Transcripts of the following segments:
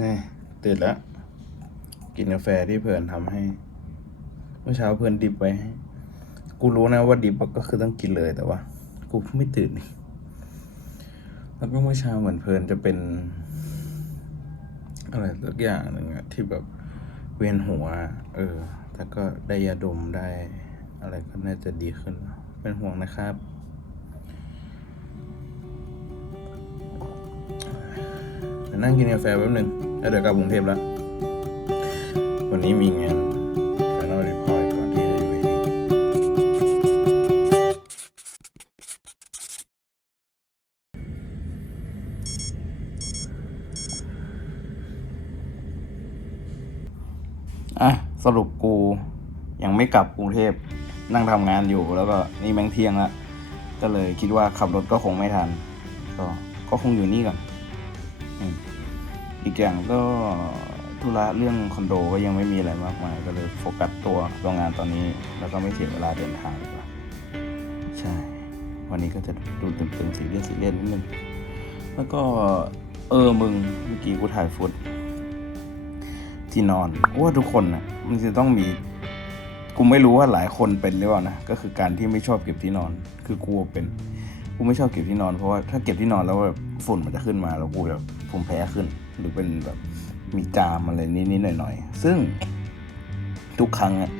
นี่ตื่นแล้วกินกาแฟที่เพื่อนทำให้ เมื่อเช้าเพื่อนดิบไว้ให้กูรู้นะว่าดิบก็คือต้องกินเลยแต่ว่า กูไม่ตื่นนี่แล้วก็เมื่อเช้าเหมือนเพื่อนจะเป็น อะไรสักอย่างหนึ่งอะที่แบบเวียนหัว เออแต่ก็ได้ยาดมได้ อะไรก็น่าจะดีขึ้น เป็นห่วงนะครับ นั่งกินกาแฟแป๊บหนึ่งแล้วเดี๋ยวกลับกรุงเทพแล้ว วันนี้มีงาน Final Report ก่อนที่จะอยู่ที่อะ สรุปกูยังไม่กลับกรุงเทพนั่งทำงานอยู่แล้วก็นี่แมงเที่ยงละก็เลยคิดว่าขับรถก็คงไม่ทัน ก็ก็คงอยู่นี่ก่อน อีกอย่างก็ธุระเรื่องคอนโดก็ยังไม่มีอะไรมากมายก็เลยโฟกัสตัวตัวงานตอนนี้ แล้วก็ไม่เสียเวลาเดินทางดีกว่าใช่ วันนี้ก็จะดูตึงๆสีเรียสสีเรียสนิดนึงแล้วก็เออมึงเมื่อกี้กูถ่ายฟุตที่นอนว่าทุกคนนะมันจะต้องมีกูไม่รู้ว่าหลายคนเป็นหรือเปล่านะก็คือการที่ไม่ชอบเก็บที่นอน คือกูเป็นกูไม่ชอบเก็บที่นอนเพราะว่าถ้าเก็บที่นอนแล้วแบบฝุ่นมันจะขึ้นมาแล้วกูแบบภูมิแพ้ขึ้น หรือเป็นแบบมีจามอะไรนิดๆหน่อยๆ ซึ่งทุกครั้งอะ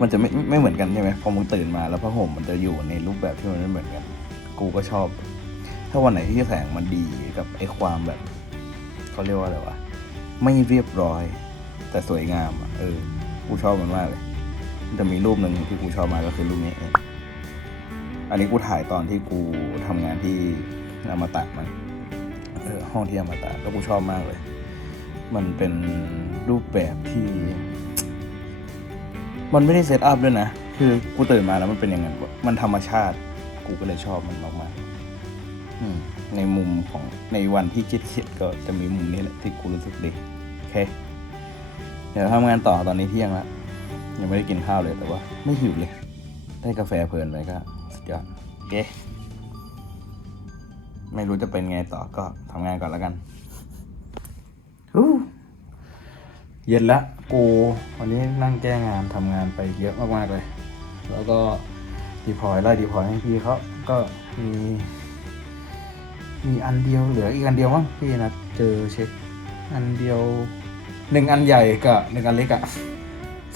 มันจะไม่ไม่เหมือนกันใช่ไหมพอมึงตื่นมาแล้วผ้าห่มมันจะอยู่ในรูปแบบที่มันไม่เหมือนกัน กูก็ชอบ ถ้าวันไหนที่แสงมันดีกับไอ้ความแบบเขาเรียกว่าอะไรวะไม่เรียบร้อย แต่สวยงามอะเออกูชอบมันมากเลยมันจะมีรูปหนึ่งที่กูชอบมากก็คือรูปนี้เองอันนี้กูถ่ายตอนที่กูทำงานที่อมตะมัน ออห้องที่อมตะแล้วกูชอบมากเลย มันเป็นรูปแบบที่ มันไม่ได้เซตอัพด้วยนะ คือกูตื่นมาแล้วมันเป็นอย่างนั้นมันธรรมชาติ กูก็เลยชอบมันมากๆในมุมของในวันที่เครียดๆก็จะมีมุมนี้แหละที่กูรู้สึกดีโอเค เดี๋ยวทำงานต่อตอนนี้เที่ยงแล้วยังไม่ได้กินข้าวเลยแต่ว่า ไม่หิวเลย ได้กาแฟเพลินไปก็สุดยอดโอเค ไม่รู้จะเป็นไงต่อก็ทำงานก่อนแล้วกันฮู้เย็นละกูวันนี้นั่งแก้งานทำงานไปเยอะมากๆเลย แล้วก็ดีพอยไล่ดีพอยให้พี่เขาก็มีมีอันเดียวเหลืออีกอันเดียวมั้งพี่นะเจอเช็ค อันเดียวหนึ่งอันใหญ่กับหนึ่งอันเล็กอะ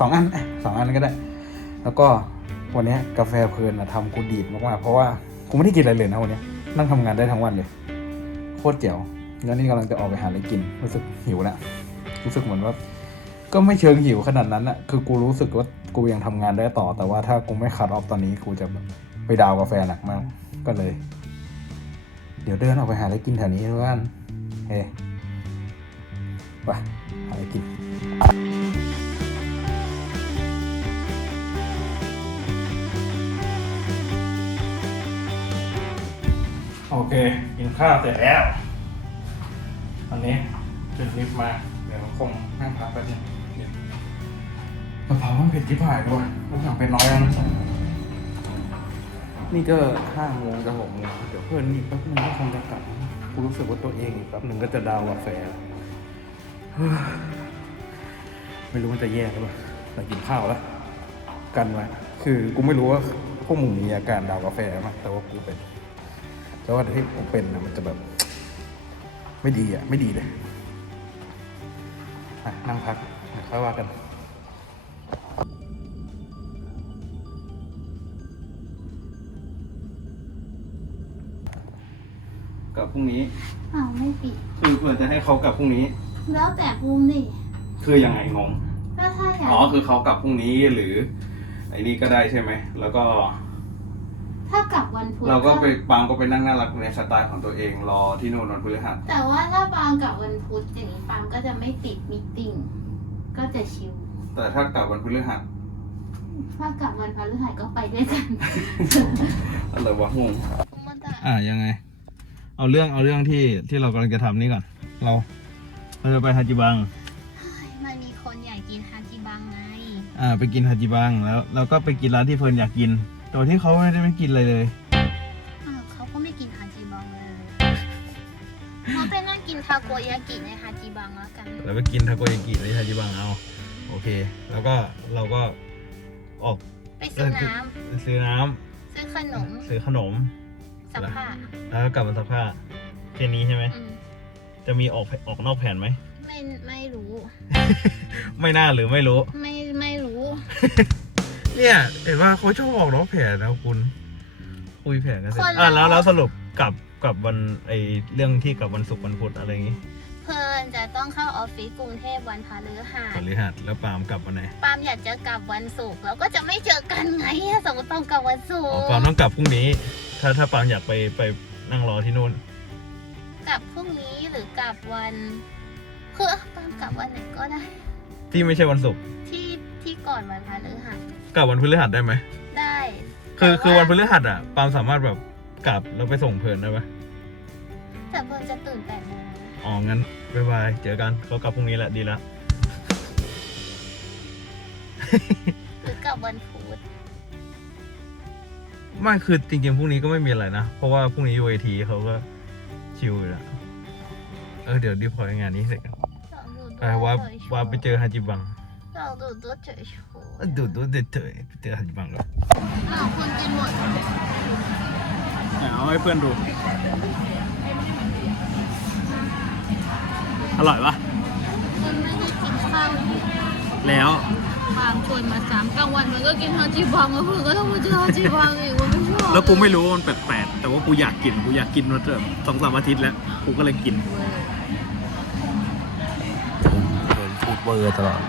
สองอันสองอันก็ได้ แล้วก็วันนี้กาแฟเพลินอะทำกูดีดมากๆเพราะว่ากูไม่ได้กินอะไรเลยนะวันนี้ นั่งทำงานได้ทั้งวันเลย โคตรเจ๋วแล้วนี่กำลังจะออกไปหาอะไรกิน รู้สึกหิวแล้วรู้สึกเหมือนว่า ก็ไม่เชิงหิวขนาดนั้นอะคือกูรู้สึกว่ากูยังทำงานได้ต่อ แต่ว่าถ้ากูไม่คัดออฟตอนนี้กูจะแบบไปดาวกาแฟหนักมาก ก็เลย เดี๋ยวเดินออกไปหาอะไรกินแถวนี้ด้วกันเฮ้ไปหาอะไรกิน โอเค กินข้าวเสร็จแล้วอันนี้เป็นลิฟต์มา เดี๋ยวคงนั่งพักแป๊บนึงเดี๋ยวกะเพรามันเผ็ดที่ผ่ายด้วยกูสั่งเป็นน้อยแล้วนะนี่ก็ห้าโมงจะหกโมงเดี๋ยวเพื่อนอีกแป๊บนึงก็คงจะกลับกูรู้สึกว่าตัวเองอีกแป๊บนึงก็จะดาวกาแฟไม่รู้มันจะแย่หรือเปล่าแต่กินข้าวแล้ว กันไว้คือกูไม่รู้ว่าพวกมึงมีอาการดาวกาแฟไหมแต่ว่ากูเป็น แต่ว่าที่กูเป็นนะมันจะแบบ ไม่ดีอะ ไม่ดีเลยอะนั่งพักเดี๋ยวค่อยว่ากันกลับพรุ่งนี้อ้าวไม่ปิด คือเพื่อจะให้เขากลับพรุ่งนี้ แล้วแต่ภูมิดิคือยังไงงงก็ถ้าอยากอ๋อคือเขากลับพรุ่งนี้หรือไอ้นี่ก็ได้ใช่ไหมแล้วก็ ถ้ากลับวันพุธเราก็ไปปางก็ไปนั่งน่ารักในสไตล์ของตัวเองรอที่นู่นวันพฤหัสแต่ว่าถ้าปางกลับวันพุธอย่างนี้ปางก็จะไม่ติดมิทติ้งก็จะชิลแต่ถ้ากลับวันพฤหัสถ้ากลับวันพฤหัสก็ไปด้วยกันอะไรวะงงมันจะอ่ายังไง เอาเรื่องเอาเรื่องที่ที่เรากำลังจะทำนี่ก่อน เราเราจะไปฮาจิบังมันมีคนอยากกินฮาจิบังไงอ่าไปกินฮาจิบังแล้วเราก็ไปกินร้านที่เฟิร์นอยากกิน โดยที่เขาไม่ได้ไปกินเลยเลย อ้าวเขาก็ไม่กินฮาจิบังเลยเขาไปนั่งกินทาโกยากิในฮาจิบังแล้วกันเราไปกินทาโกยากิในฮาจิบังเอา โอเค แล้วก็เราก็ออกไปซื้อน้ซื้อน้ำำซื้อขนมซื้อขนม สักผ้าแล้วก็กลับมาซักผ้าแค่นี้ใช่ไหม อืมจะมีออกออกนอกแผนไหม ไม่ไม่รู้ ไม่น่าหรือไม่รู้ ไม่ไม่รู้ เนี่ยเห็นว่าเขาชอบออกนอกแผนนะคุณ คุยแผนกันเสร็จคนเรา อะแล้วแล้วสรุปกลับกลับวันไอเรื่องที่กลับวันศุกร์วันพุธอะไรอย่างงี้เพื่อนจะต้องเข้าออฟฟิศกรุงเทพวันพฤหัพสฤหัสแล้วปาล์มกลับวันไหนปาล์มอยากจะกลับวันศุกร์แล้วก็จะไม่เจอกันไงสมมติปาล์มกลับวันศุอ๋อกปาล์มร์ต้องกลับพรุ่งนี้ ถ้าถ้าปาล์มอยากไปไปนั่งรอที่นู่นกลับพรุ่งนี้หรือกลับวันคือปาล์มกลับวันไหนก็ได้ ที่ไม่ใช่วันศุกร์ที่ที่ก่อนวันพฤหัส กลับวันพฤหัสได้ไหม ได้คือแต่คือวันพฤหัสอะปาล์มสามารถแบบกลับแล้วไปส่งเพลินได้ไหมแต่เพื่อนจะตื่นแปดโมงอ๋องั้นบ๊ายบายเจอกันเขากลับพรุ่งนี้แหละดีแล้วหรือกลับวันพุธไม่คือจริงๆพรุ่งนี้ก็ไม่มีอะไรนะ เพราะว่าพรุ่งนี้เวทีเขาก็ชิลอยู่แล้วเออเดี๋ยวดีพองานนี้เสร็จกันลองดูไปว่าว่าไปเจอฮาจิบังลองดูตัวเฉยเออ ดูดูเด็ดเถอะไปเจอฮาจิบังแล้วๆอ้าวคุณกินหมดเอาให้เพื่อนดู อร่อยปะคุณไม่ได้กินข้าวแล้วปาล์มชวนมาสามกลางวันมันก็กินฮาจิบังแล้วเพื่อนก็ต้องมาเจอฮาจิบังอีกว่าไม่ชอบแล้วกูไม่รู้ว่ามันแปลกๆแต่ว่ากูอยากกินกูอยากกินมาแบบสองสามอาทิตย์แล้วกูก็เลยกินพูดเวอร์ตลอด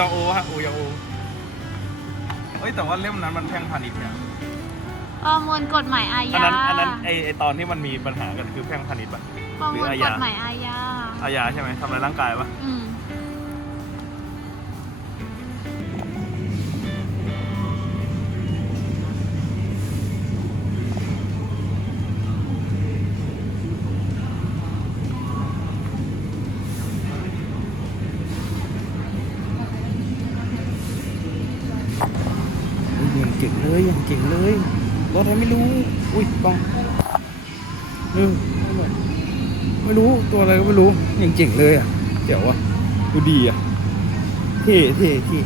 ยาโอฮะอูยาโอเอ้ยแต่ว่าเล่มนั้นมันแพ่งพาณิชย์เนี่ยประมวลกฎหมายอาอันญานั้นอันนั้นไอไอตอนที่มันมีปัญหากันคือแพ่งพาณิชย์ปะประมวลหรืออากญาฎหมายอาญาอาญาใช่ไหมทำร้ายร่างกายปะอืม เก่งเลยยังเก่งเลยรถไทยไม่รู้ อุ้ยปองเออไม่รู้ตัวอะไรก็ไม่รู้ยังเก่งเลยอะเจ๋วอะดูดีอะเท่เท่เท่